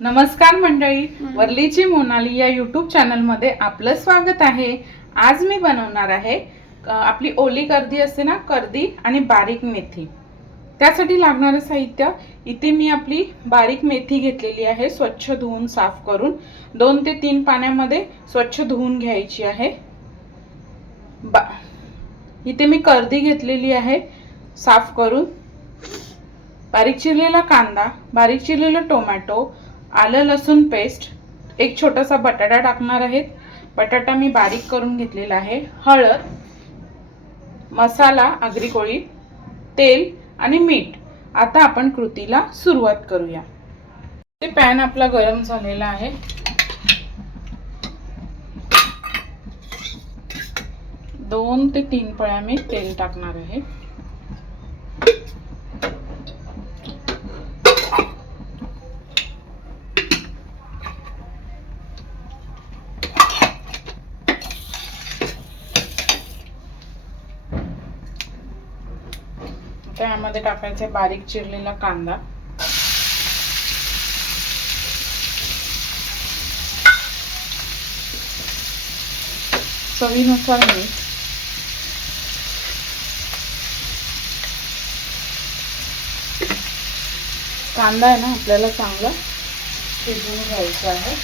नमस्कार मंडळी वरलीची मोनाली या युट्यूब चॅनलमध्ये आपलं स्वागत आहे. आज मी बनवणार आहे आपली ओली कर्दी असते ना कर्दी आणि बारीक मेथी. त्यासाठी लागणारं साहित्य इथे मी आपली बारीक मेथी घेतलेली आहे स्वच्छ धुवून साफ करून. दोन ते तीन पाण्यामध्ये स्वच्छ धुवून घ्यायची आहे. बा इथे मी कर्दी घेतलेली आहे साफ करून. बारीक चिरलेला कांदा बारीक चिरलेलं टोमॅटो आलं लसूण पेस्ट एक छोटासा बटाटा टाकणार आहेत. बटाटा मी बारीक करून घेतलेला आहे. हळद मसाला आगरी कोळी तेल आणि मीठ. आता आपण कृतीला सुरुवात करूया. ते पॅन आपला गरम झालेला आहे. दोन ते तीन पळ्या मी तेल टाकणार आहे. आता यामध्ये टाकायचा बारीक चिरलेला कांदा. चवीनुसार मीठ. कांदा आहे ना आपल्याला चांगला शिजवून घ्यायचा आहे.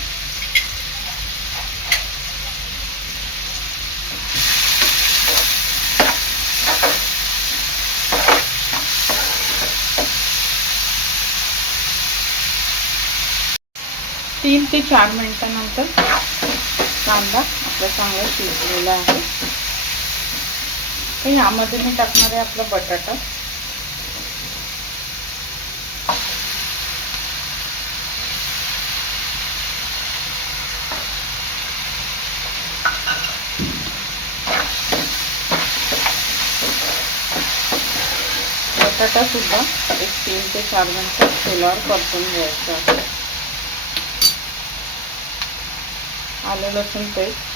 तीन ते चार मिनटानंतर कांदा आपला चांगला शिजलेला आहे. तर यामध्ये मी टाकणार आहे आपला बटाटा. बटाटा सुद्धा एक तीन ते चार मिनटं तेलावर परतून घ्यायचा आहे आलं लसूण पेस्ट.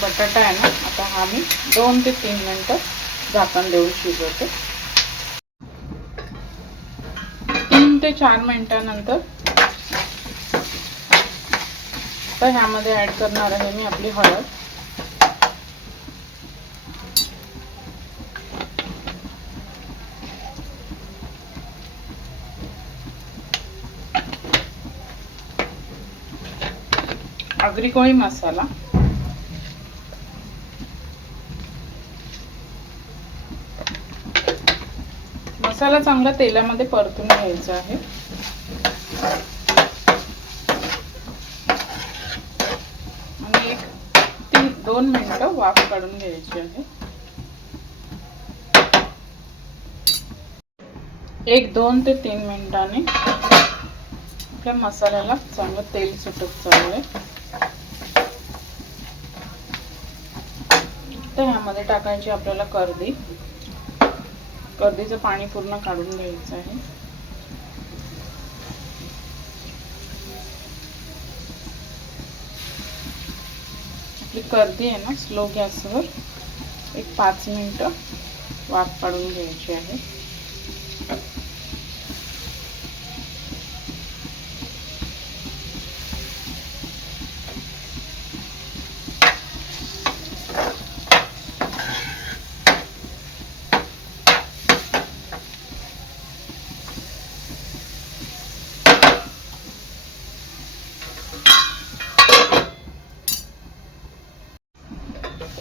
बटाटा आहे ना आता हा मी दोन ते तीन मिनटं झाकण देऊन शिजवते. तीन ते चार मिनिटानंतर तर ह्यामध्ये ऍड करणार आहे मी आपली हळद. आगरी कोळी मसाला. मसाला चांगला तेलामध्ये परतून घ्यायचा आहे आणि एक तीन दोन मिनटं वाफ काढून घ्यायची आहे. एक दोन ते तीन मिनिटांनी आपल्या मसाल्याला चांगलं तेल सुटत आहे तर ह्यामध्ये टाकायची आपल्याला कर्दी. कर्दीचं पाणी पूर्ण काढून घ्यायचं आहे. आपली कर्दी आहे ना स्लो गॅसवर. एक पाच मिनटं वाफ काढून घ्यायची आहे.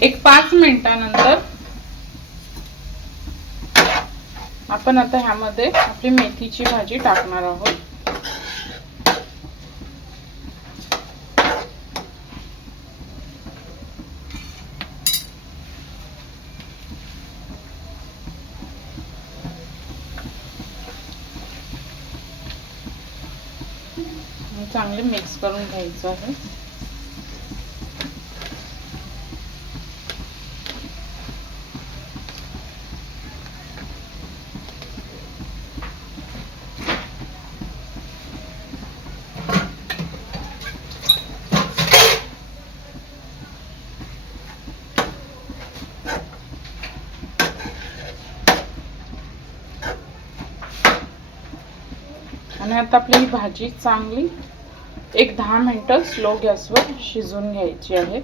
एक पाच मिनिटानंतर आपण आता ह्यामध्ये आपली मेथीची भाजी टाकणार आहोत. चांगले मिक्स करून घ्यायचं आहे. आणि आता आपली ही भाजी चांगली एक दहा मिनटं स्लो गॅसवर शिजवून घ्यायची आहे.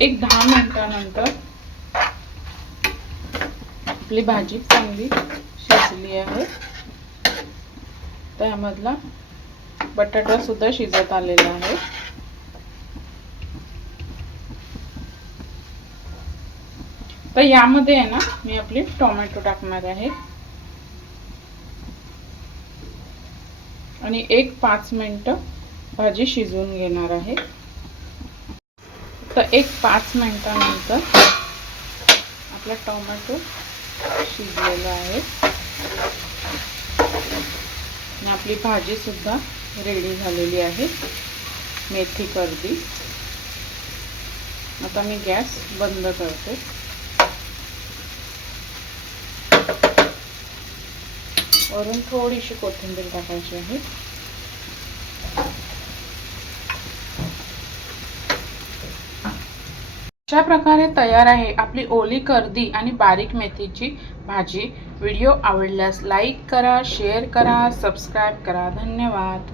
एक दहा मिनिटानंतर आपली भाजी चांगली शिजली आहे. त्यामधला बटाटा सुद्धा शिजत आलेला आहे. तर यामध्ये आहे ना मी आपली टोमॅटो टाकणार आहे. आणि एक पाच मिनटं भाजी शिजवून घेणार आहे. तर एक पाच मिनटानंतर आपला टोमॅटो शिजलेलं आहे. आणि आपली भाजीसुद्धा रेडी झालेली आहे. मेथी कर्दी आता मी गॅस बंद करते. वरून थोडीशी कोथिंबीर टाकायची आहे. अशा प्रकारे तयार आहे आपली ओली कर्दी आणि बारीक मेथीची भाजी. व्हिडिओ आवडल्यास लाईक करा शेअर करा सबस्क्राईब करा. धन्यवाद.